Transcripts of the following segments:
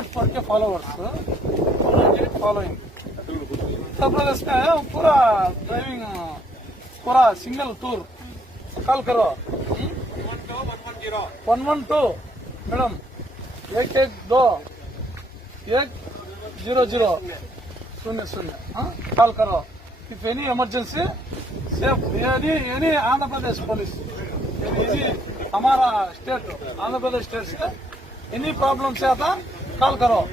के followers following Uttar Pradesh में है पूरा ड्राइविंग पूरा सिंगल टूर कॉल करो वन वन टू मैडम एक एक दो एक जीरो जीरो शून्य शून्य हाँ? कॉल करो if any emergency safe any any Andhra Pradesh police any हमारा स्टेट आंध्र प्रदेश स्टेट से एनी प्रॉब्लम से आता કોલ કરો.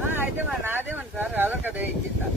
ఆ, అయితే మరి నాదేమని సార్ ఆధార్ కార్డు ఇచ్చింది సార్